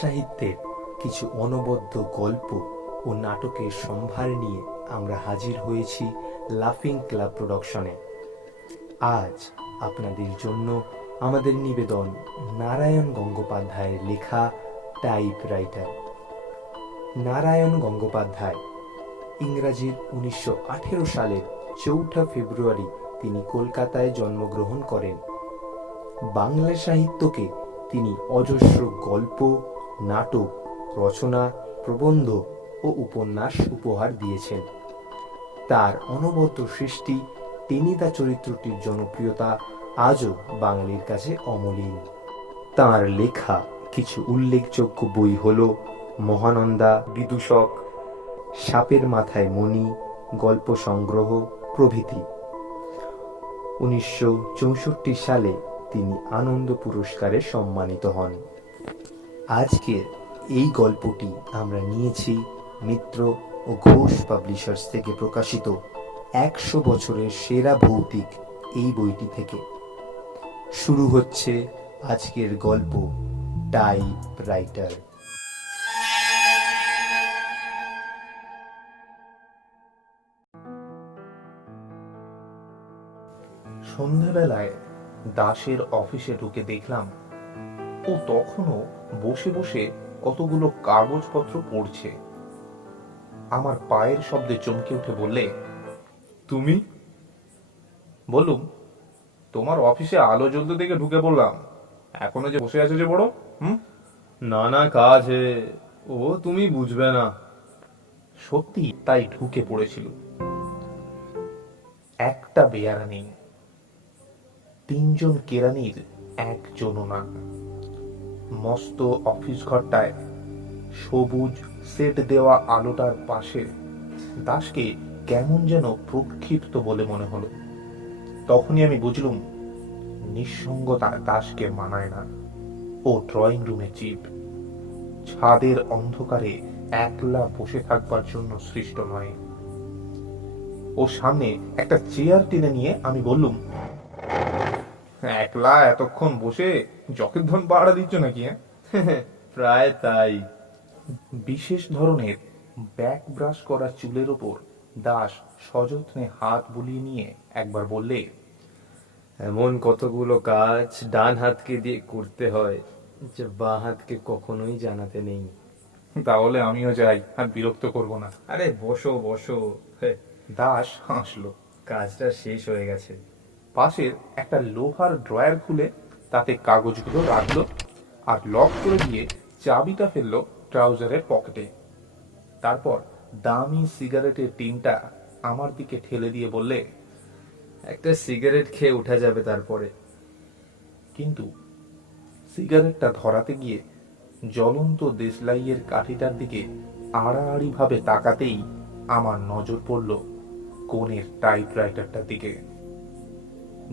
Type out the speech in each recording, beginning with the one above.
সাহিত্যের কিছু অনবদ্য গল্প ও নাটকের সম্ভার নিয়ে আমরা হাজির হয়েছি লাফিং ক্লাব প্রোডাকশনে। আজ আপনাদের জন্য আমাদের নিবেদন নারায়ণ গঙ্গোপাধ্যায়ের লেখা টাইপরাইটার। নারায়ণ গঙ্গোপাধ্যায় ইংরাজির 1918 সালের 4 ফেব্রুয়ারি তিনি কলকাতায় জন্মগ্রহণ করেন। বাংলা সাহিত্যকে তিনি অজস্র গল্প, নাটক, রচনা, প্রবন্ধ ও উপন্যাস উপহার দিয়েছেন। তার অনবদ্য সৃষ্টি টেনিদা চরিত্রটির জনপ্রিয়তা আজও বাঙালির কাছে অমলিন। তার লেখা কিছু উল্লেখযোগ্য বই হল মহানন্দা, বিদূষক, সাপের মাথায় মণি, গল্প সংগ্রহ প্রভৃতি। 1964 সালে তিনি আনন্দ পুরস্কারে সম্মানিত হন। আজকের এই গল্পটি আমরা নিয়েছি মিত্র ও ঘোষ পাবলিশার্স থেকে প্রকাশিত 100 বছরের সেরা ভৌতিক এই বইটি থেকে। শুরু হচ্ছে আজকের গল্প টাইপরাইটার। সন্ধ্যাবেলায় দাসের অফিসে ঢুকে দেখলাম ও তখনও বসে বসে কতগুলো কাগজপত্র পড়ছে। আমার পায়ের শব্দে চমকে উঠে বললে, তুমি? বললুম, তোমার অফিসে আলো জ্বলতে দেখে ঢুকে পড়লাম। এখনো যে বসে আছো যে বড়? নানা কাজ হে, ও তুমি বুঝবে না। সত্যি তাই ঢুকে পড়েছিল। একটা বেয়ারা নেই, 3 জন কেরানির একজনও না। মস্ত অফিস ঘরটায় সবুজ সেট দেওয়া আলোটার পাশে দাসকে কেমন যেন প্রক্ষিপ্ত বলে মনে হলো। তখনই আমি বুঝলুম নিঃসঙ্গতা দাসকে মানায় না। ও ড্রয়িং রুমে চিপ, ছাদের অন্ধকারে একলা বসে থাকবার জন্য সৃষ্ট নয়। ও সামনে একটা চেয়ার টেনে নিয়ে আমি বললুম, একলা এতক্ষণ বসে জকের ধন পাহারা দিচ্ছ নাকি? প্রায় তাই। বিশেষ ধরনের ব্যাক ব্রাশ করা চুলের ওপর দাস সযত্নে হাত বুলিয়ে নিয়ে একবার বললে, এমন কতগুলো কাজ ডান হাতকে দিয়ে করতে হয় যে বাঁ হাতকে কখনোই জানাতে নেই। তাহলে আমিও যাই, আর বিরক্ত করব না। আরে বসো বসো। দাস হাসলো। কাজটা শেষ হয়ে গেছে। পাশের একটা লোহার ড্রয়ার খুলে তাতে কাগজগুলো রাখলো আর লক করে দিয়ে চাবিটা ফেললো ট্রাউজারের পকেটে। তারপর দামি সিগারেটের টিনটা আমার দিকে ঠেলে দিয়ে বললে, একটা সিগারেট খেয়ে উঠা যাবে তারপরে। কিন্তু সিগারেটটা ধরাতে গিয়ে জ্বলন্ত দেশলাইয়ের কাঠিটার দিকে আড়াআড়ি ভাবে তাকাতেই আমার নজর পড়ল কোণের টাইপরাইটারটার দিকে।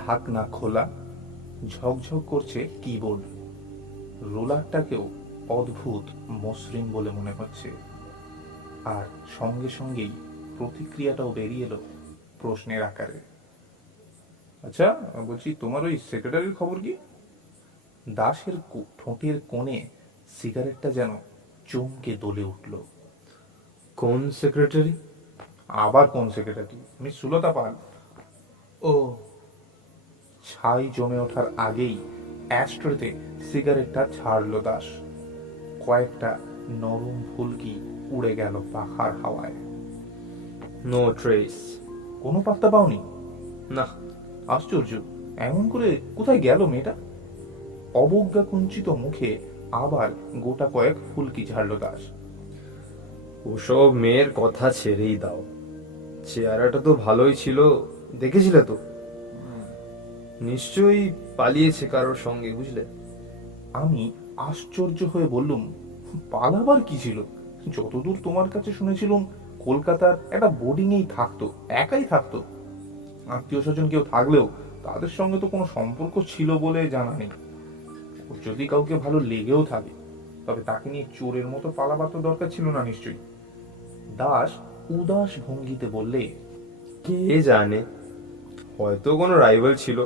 ঢাকনা খোলা, ঝকঝক করছে কিবোর্ড। রোলারটাকেও অদ্ভুত মসৃণ বলে মনে হচ্ছে। আর সঙ্গে সঙ্গেই প্রতিক্রিয়াটাও বেরিয়ে এলো প্রশ্নের আকারে। আচ্ছা বলছি, তোমার ওই সেক্রেটারির খবর কি? দাসের ঠোঁটের কোণে সিগারেটটা যেন চমকে দোলে উঠল। কোন সেক্রেটারি? আবার কোন সেক্রেটারি? মিস সুলতা পাল। ও। ছাই জমে ওঠার আগেই অ্যাস্ট্রেতে সিগারেটটা ছাড়লো দাস। কয়েকটা নরম ফুলকি উড়ে গেল পাখার হাওয়ায়। No trace. কোনো পাত্তা পাওনি? না। আশ্চর্য, এমন করে কোথায় গেল মেয়েটা? অবজ্ঞা কুঞ্চিত মুখে আবার গোটা কয়েক ফুলকি ঝাড়লো দাস। ওসব মেয়ের কথা ছেড়েই দাও। চেহারাটা তো ভালোই ছিল, দেখেছিলে তো? নিশ্চয়ই পালিয়েছে কারোর সঙ্গে, বুঝলে? আমি আশ্চর্য হয়ে বললুম, পালাবার কি ছিল? যতদূর তোমার কাছে শুনেছিলাম কলকাতার একটা বোর্ডিংয়েই থাকতো, একাই থাকতো। আত্মীয় স্বজন কেউ থাকলেও তাদের সঙ্গে তো কোনো সম্পর্ক ছিল বলে জানা নেই। যদি কাউকে ভালো লেগেও থাকে, তবে তাকে নিয়ে চোরের মতো পালাবার তো দরকার ছিল না নিশ্চয়ই। দাস উদাস ভঙ্গিতে বললে, কে জানে, হয়তো কোনো রাইভাল ছিল।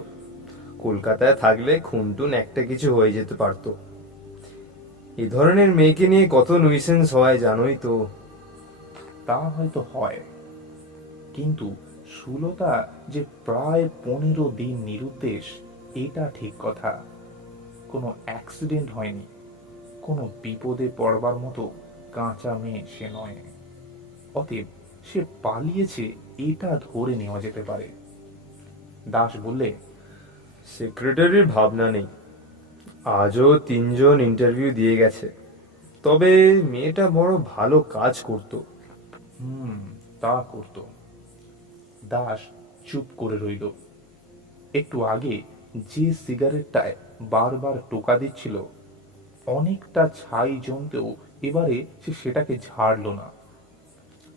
কলকাতায় থাকলে খুনটুন একটা কিছু হয়ে যেতে পারতো। এই ধরনের মেয়েকে নিয়ে কত নুইসেন্স হয় জানোই তো। তা হয়তো হয়, কিন্তু সুলতা যে প্রায় 15 দিন নিরুদ্দেশ, এটা ঠিক কথা। কোনো অ্যাক্সিডেন্ট হয়নি, কোনো বিপদে পড়বার মতো কাঁচা মেয়ে সে নয়। অতএব সে পালিয়েছে এটা ধরে নেওয়া যেতে পারে। দাস বললে, সেক্রেটারির ভাবনা নেই। আজও 3জন ইন্টারভিউ দিয়ে গেছে, তবে মেয়েটা বড় ভালো কাজ করতো। তা করত। দাস চুপ করে রইল। একটু আগে যে সিগারেটটায় বারবার টোকা দিচ্ছিল, অনেকটা ছাই জমতেও এবারে সে সেটাকে ঝাড়ল না।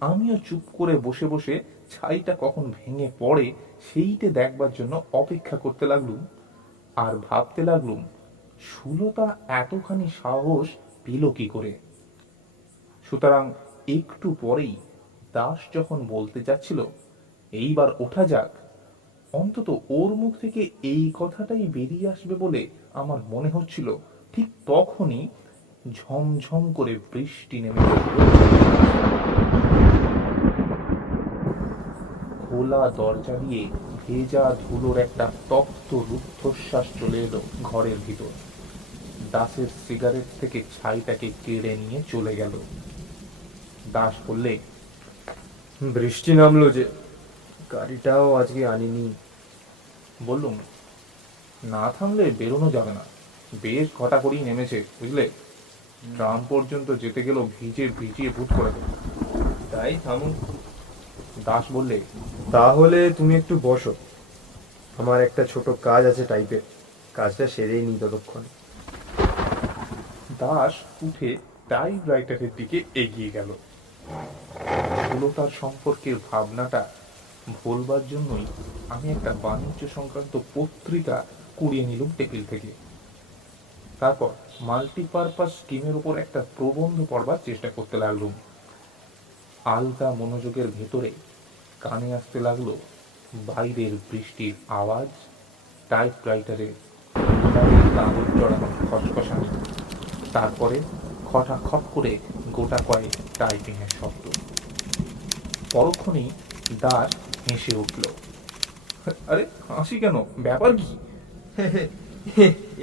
আমিও চুপ করে বসে বসে ছাইটা কখন ভেঙে পড়ে সেইটে দেখবার জন্য অপেক্ষা করতে লাগলুম, আর ভাবতে লাগলুম সুলতা এতখানি সাহস পেল কি করে। সুতরাং একটু পরেই দাস যখন বলতে যাচ্ছিল, এইবার ওঠা যাক, অন্তত ওর মুখ থেকে এই কথাটাই বেরিয়ে আসবে বলে আমার মনে হচ্ছিল, ঠিক তখনই ঝমঝম করে বৃষ্টি নেমে পড়ল। খোলা দরজা দিয়ে ভেজা ধুলোর একটা তপ্ত রুদ্ধশ্বাস চলে এলো ঘরের ভিতর। দাসের সিগারেট থেকে ছাইটাকে কেড়ে নিয়ে চলে গেল। দাস বললে, বৃষ্টি নামলো যে, গাড়িটাও আজকে আনিনি। বললুম, না থামলে বেরোনো যাবে না, বেশ ঘটা করেই নেমেছে বুঝলে। গ্রাম পর্যন্ত যেতে গেলেও ভিজে ভিজিয়ে ভূত করে দেবে। তাই থামুন। দাস বললে, তাহলে তুমি একটু বসো, আমার একটা ছোট কাজ আছে টাইপের, কাজটা সেরেই নি ততক্ষণ। দাস উঠে টাইপরাইটারের দিকে এগিয়ে গেল। সুলতার সম্পর্কের ভাবনাটা ভোলবার জন্যই আমি একটা বাণিজ্য সংক্রান্ত পত্রিকা কুড়িয়ে নিলুম টেবিল থেকে। তারপর মাল্টিপারপাস স্কিমের উপর একটা প্রবন্ধ পড়বার চেষ্টা করতে লাগলুম। আলগা মনোযোগের ভেতরে কানে আসতে লাগলো বাইরের বৃষ্টির আওয়াজ, টাইপরাইটারের কাগজ জড়ানো খসখসানি, তারপরে খটাখট করে গোটা কয়েক টাইপিং এর শব্দ। পরক্ষণেই দাস হেসে উঠল। আরে হাসি কেন, ব্যাপার কি?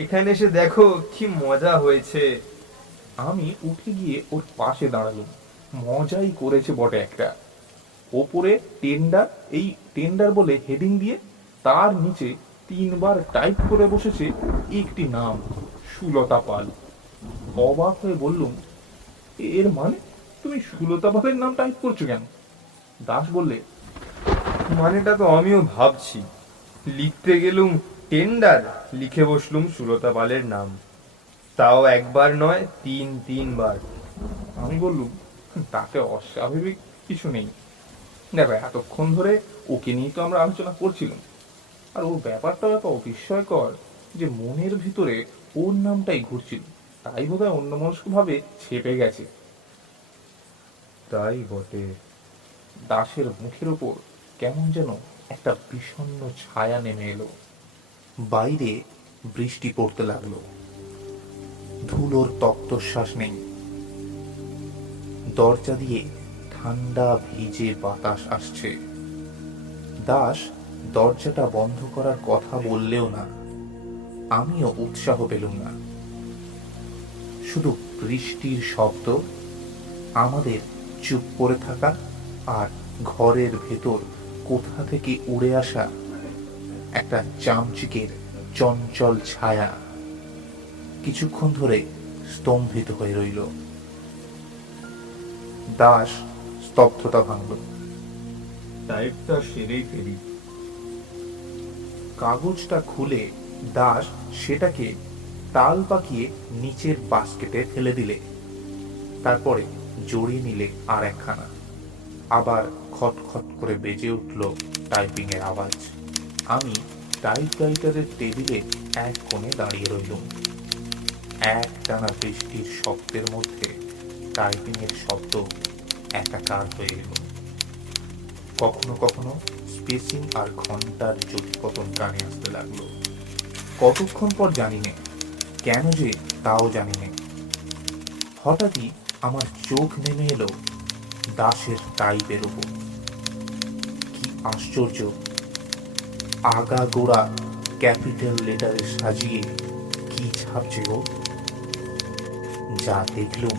এখানে এসে দেখো কি মজা হয়েছে। আমি উঠে গিয়ে ওর পাশে দাঁড়ালুম। মজাই করেছে বটে একটা। ওপরে টেন্ডার, এই টেন্ডার বলে হেডিং দিয়ে তার নিচে 3বার টাইপ করে বসেছে একটি নাম, সুলতা পাল। অবাক হয়ে বললুম, এর মানে তুমি সুলতা পালের নাম টাইপ করছো কেন? দাস বললে, মানেটা তো আমিও ভাবছি, লিখতে গেলুম টেন্ডার, লিখে বসলুম সুলতা পালের নাম, তাও একবার নয় 3বার। আমি বললুম, তাতে অস্বাভাবিক কিছু নেই। দেখো, এতক্ষণ ধরে ওকে নিয়ে তো আমরা আলোচনা করছিলাম, আর ওর ব্যাপারটা এত অবিস্ময়কর যে মনের ভিতরে ওর নামটাই ঘুরছিল, তাই বোধহয় অন্যমনস্ক ভাবে ছেপে গেছে। তাই বটে। দাসের মুখের ওপর কেমন যেন একটা বিষণ্ণ ছায়া নেমে এলো। বাইরে বৃষ্টি পড়তে লাগলো। ধুলোর তপ্তশ্বাস নেই। দরজা দিয়ে ঠান্ডা ভিজে বাতাস আসছে। দাস দরজাটা বন্ধ করার কথা বললেও না। আমিও উৎসাহ পেলুম না। শুধু বৃষ্টির শব্দ, আমাদের চুপ করে থাকা, আর ঘরের ভেতর কোথা থেকে উড়ে আসা একটা চামচিকের চঞ্চল ছায়া কিছুক্ষণ ধরে স্তম্ভিত হয়ে রইল। দাস স্তব্ধতা ভাঙল। টাইপটা সেরেই ফেলি। কাগজটা খুলে দাস সেটাকে তাল পাকিয়ে নিচের বাস্কেটে ফেলে দিলে। তারপরে জড়িয়ে নিলে আর একখানা। আবার খটখট করে বেজে উঠল টাইপিং এর আওয়াজ। আমি টাইপরাইটারের টেবিলে এক কোণে দাঁড়িয়ে রইলুম। একটানা বৃষ্টির শব্দের মধ্যে টাইপিং এর শব্দ একাকার হয়ে এলো। কখনো কখনো স্পেসিং আর ঘন্টার জটিপতন কানে আসতে লাগলো। কতক্ষণ পর জানি নে, কেন যে তাও জানি নে। হঠাৎই আমার চোখ নেমে এলো দাসের টাইপের উপর। কি আশ্চর্য! আগাগোড়া ক্যাপিটাল লেটারে সাজিয়ে কি ছাপছে গো! যা দেখলুম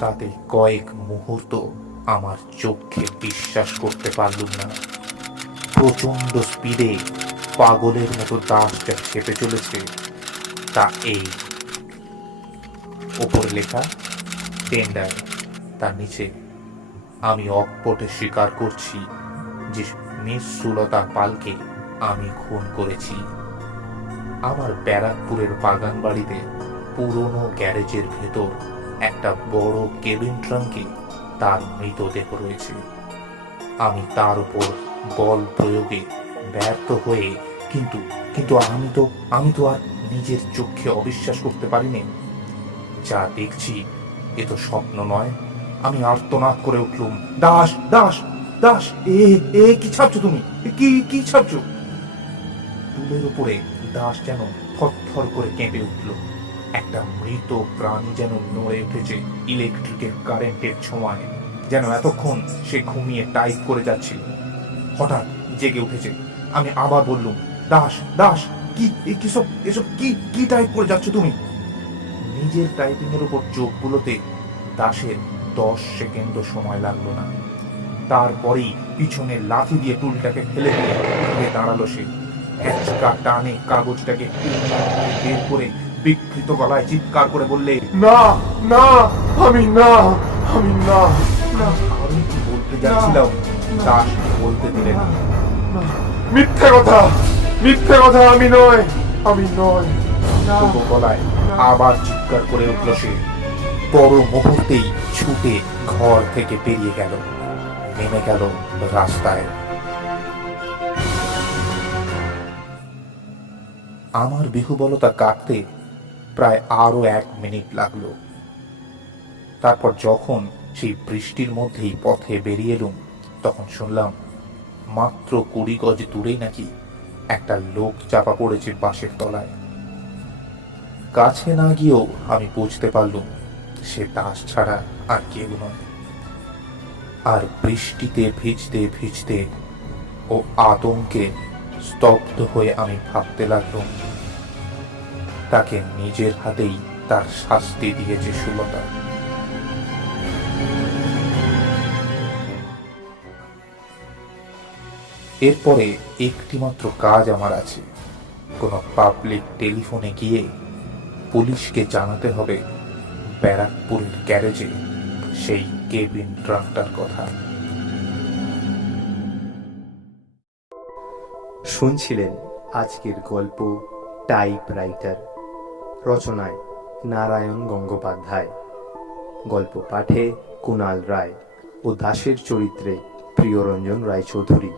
তাতে কয়েক মুহূর্ত আমার চোখে বিশ্বাস করতে পারলুম না। প্রচন্ড স্পিডে পাগলের মতো দাসটা চেপে চলেছে, তা এই। ওপরে লেখা টেন্ডার, তার নিচে আমি অকপটে স্বীকার করছি যে মিস সুলতা পালকে আমি খুন করেছি। আমার ব্যারাকপুরের বাগান বাড়িতে পুরনো গ্যারেজের ভেতর একটা বড় কেবিন ট্রাঙ্কে তার মৃতদেহ রয়েছে। আমি তার উপর বল প্রয়োগে ব্যর্থ হয়ে কিন্তু কিন্তু আমি তো আর নিজের চোখে অবিশ্বাস করতে পারিনি। যা দেখছি এ তো স্বপ্ন নয়। আমি আর্তনাদ করে উঠলুম, দাস দাস দাস, এ এ কি ছাপছো তুমি? কি ছাপছো? টুলের উপরে দাস যেন থরথর করে কেঁপে উঠল। একটা মৃত প্রাণী যেন নড়ে উঠেছে ইলেকট্রিকের কারেন্টের ছোঁয়ায়, যেন এতক্ষণ সে ঘুমিয়ে টাইপ করে যাচ্ছিল। হঠাৎ জেগে উঠেছে। আমি আবার বললুম, দাস দাস, এসব কি টাইপ করে যাচ্ছ তুমি? নিজের টাইপিং এর উপর চোখ বুলোতে দাসের 10 সেকেন্ডও সময় লাগলো না। তারপরেই পিছনে লাথি দিয়ে টুলটাকে ফেলে দিয়ে উঠে দাঁড়ালো সে। হ্যাচকা টানে কাগজটাকে বের করে বিকৃত গলায় চিৎকার করে বললে, না না, আমি না, আমি না। আমি কি বলতে যাচ্ছিলাম দাস বলতে দিলেন না। মিথ্যে কথা, মিথ্যে কথা, আমি নয়, আমি নয়। তবু গলায় আবার চিৎকার করে উঠল সে। পর মুহূর্তেই ছুটে ঘর থেকে বেরিয়ে গেল, নেমে গেল রাস্তায়। আমার বিহুবলতা কাটতে প্রায় আরো 1 মিনিট লাগলো। তারপর যখন সেই বৃষ্টির মধ্যেই পথে বেরিয়ে এলুম, তখন শুনলাম মাত্র 20 গজ দূরেই নাকি একটা লোক চাপা পড়েছে বাঁশের তলায়। কাছে না গিয়েও আমি বুঝতে পারলুম সে দাস ছাড়া আর কেউ নয়। আর বৃষ্টিতে ভিজতে ভিজতে ও আতঙ্কে স্তব্ধ হয়ে আমি ভাবতে লাগলুম, তাকে নিজের হাতেই তার শাস্তি দিয়েছে সুলতা। এরপরে একটিমাত্র কাজ আমার আছে। কোনো পাবলিক টেলিফোনে গিয়ে পুলিশকে জানাতে হবে ব্যারাকপুরের গ্যারেজে সেই কেবিন ট্রাকটার কথা। শুনছিলেন আজকের গল্প টাইপরাইটার, রচনায় নারায়ণ গঙ্গোপাধ্যায়, গল্প পাঠে কুণাল রায় ও দাসের চরিত্রে প্রিয়রঞ্জন রায়চৌধুরী,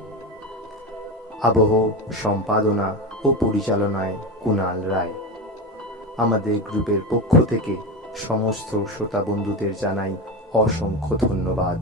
আবহ সম্পাদনা ও পরিচালনায় কুণাল রায়। আমাদের গ্রুপের পক্ষ থেকে সমস্ত শ্রোতা বন্ধুদের জানাই অসংখ্য ধন্যবাদ।